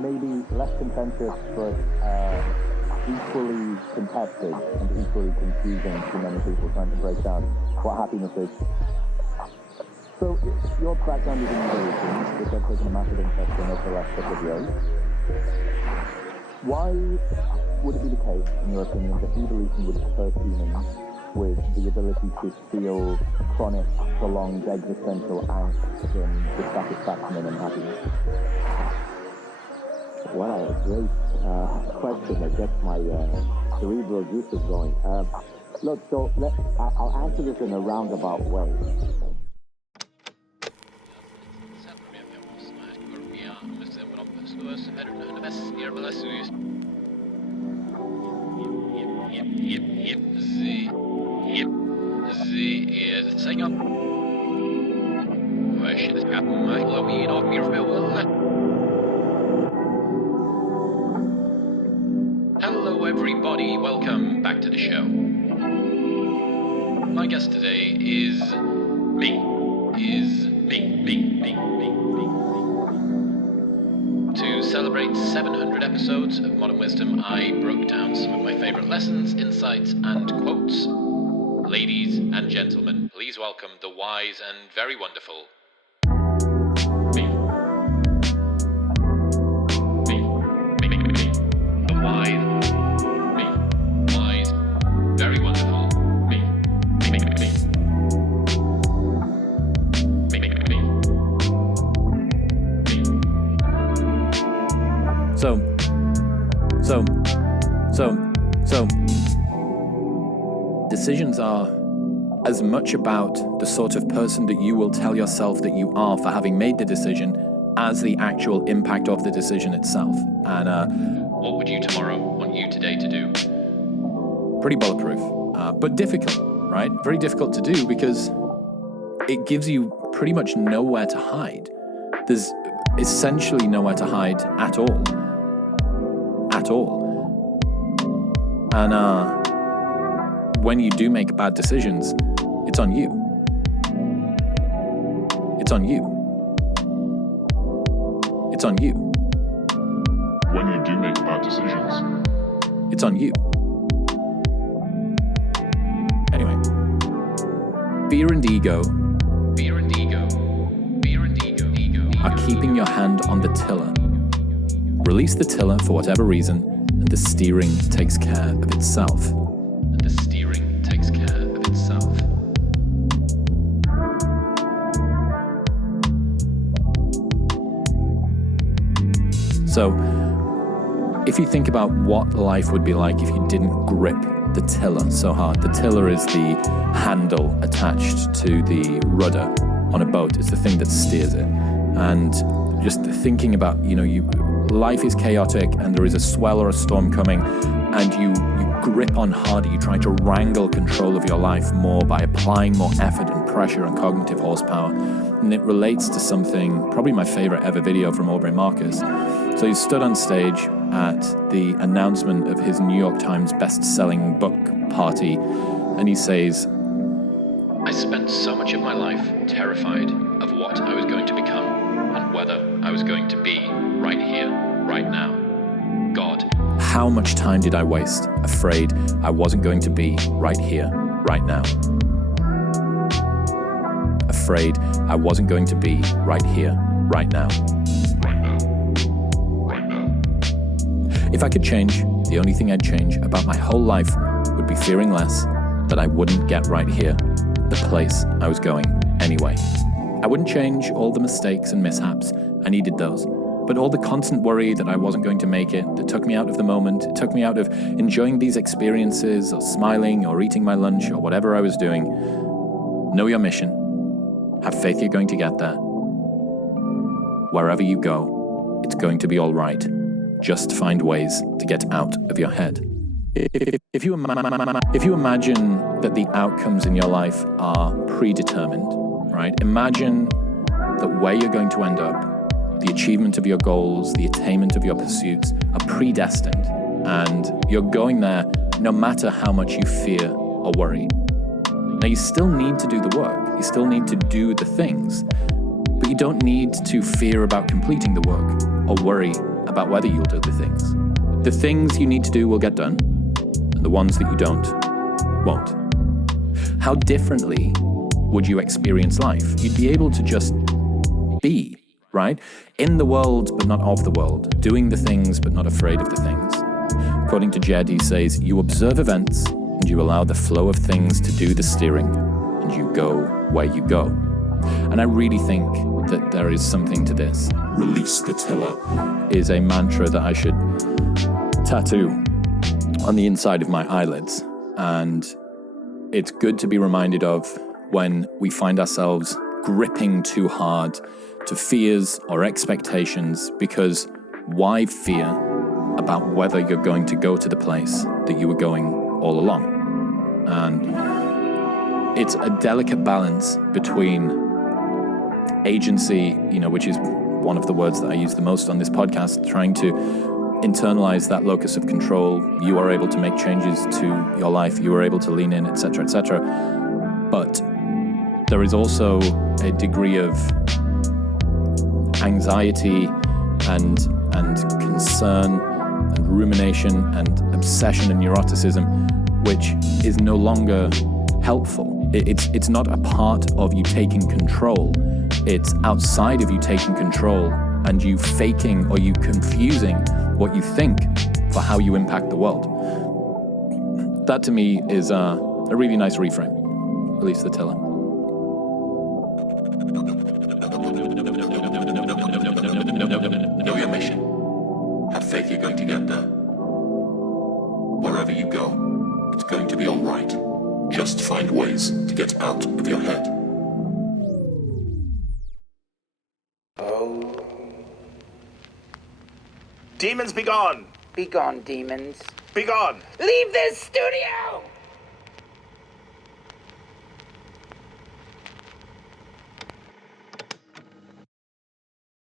maybe less contentious, but equally contested and equally confusing to many people trying to break down what happiness is. So your background is in religion, which I've taken a massive interest in over the last couple of years. Why would it be the case, in your opinion, that evolution would curse humans with the ability to feel chronic, prolonged existential angst in dissatisfaction and happiness? Well, a great question that gets my cerebral juices going. Look, so I'll answer this in a roundabout way. Hello everybody, welcome back to the show. My guest today is me. To celebrate 700 episodes of Modern Wisdom, I broke down some of my favourite lessons, insights and quotes. Ladies and gentlemen, please welcome the wise and very wonderful me. The wise, very wonderful me. So, decisions are as much about the sort of person that you will tell yourself that you are for having made the decision as the actual impact of the decision itself. And what would you tomorrow want you today to do? Pretty bulletproof, but difficult, right? Very difficult to do because it gives you pretty much nowhere to hide. There's essentially nowhere to hide at all. And when you do make bad decisions, it's on you. When you do make bad decisions, it's on you. Anyway, fear and ego are keeping your hand on the tiller. Release the tiller for whatever reason, and the steering takes care of itself. So, if you think about what life would be like if you didn't grip the tiller so hard. The tiller is the handle attached to the rudder on a boat. It's the thing that steers it. And just thinking about, life is chaotic and there is a swell or a storm coming, and you grip on harder. You try to wrangle control of your life more by applying more effort and pressure and cognitive horsepower. And it relates to something, probably my favorite ever video from Aubrey Marcus. So he stood on stage at the announcement of his New York Times best-selling book party, and he says, I spent so much of my life terrified of what I was going to become and whether I was going to be right here, right now. God. How much time did I waste afraid I wasn't going to be right here, right now? Afraid I wasn't going to be right here, right now. If I could change, the only thing I'd change about my whole life would be fearing less that I wouldn't get right here, the place I was going anyway. I wouldn't change all the mistakes and mishaps. I needed those. But all the constant worry that I wasn't going to make it, that took me out of the moment, it took me out of enjoying these experiences or smiling or eating my lunch or whatever I was doing. Know your mission. Have faith you're going to get there. Wherever you go, it's going to be all right. Just find ways to get out of your head. If you imagine that the outcomes in your life are predetermined, right? Imagine that where you're going to end up, the achievement of your goals, the attainment of your pursuits are predestined, and you're going there no matter how much you fear or worry. Now, you still need to do the work. You still need to do the things, but you don't need to fear about completing the work or worry about whether you'll do the things. The things you need to do will get done, and the ones that you don't, won't. How differently would you experience life? You'd be able to just be, right? In the world, but not of the world. Doing the things, but not afraid of the things. According to Jed, he says, you observe events, and you allow the flow of things to do the steering, and you go where you go. And I really think that there is something to this. Release the tiller is a mantra that I should tattoo on the inside of my eyelids. And it's good to be reminded of when we find ourselves gripping too hard to fears or expectations, because why fear about whether you're going to go to the place that you were going all along? And it's a delicate balance between agency, which is one of the words that I use the most on this podcast, trying to internalize that locus of control. You are able to make changes to your life. You are able to lean in, etc., etc. But there is also a degree of anxiety and concern and rumination and obsession and neuroticism, which is no longer helpful. It's not a part of you taking control. It's outside of you taking control and you faking or you confusing what you think for how you impact the world. That to me is a really nice reframe. Release the tiller. Know your mission. Have faith you're going to get there. Wherever you go, it's going to be all right. Just find ways to get out of your head. Demons, be gone! Be gone, demons. Be gone! Leave this studio!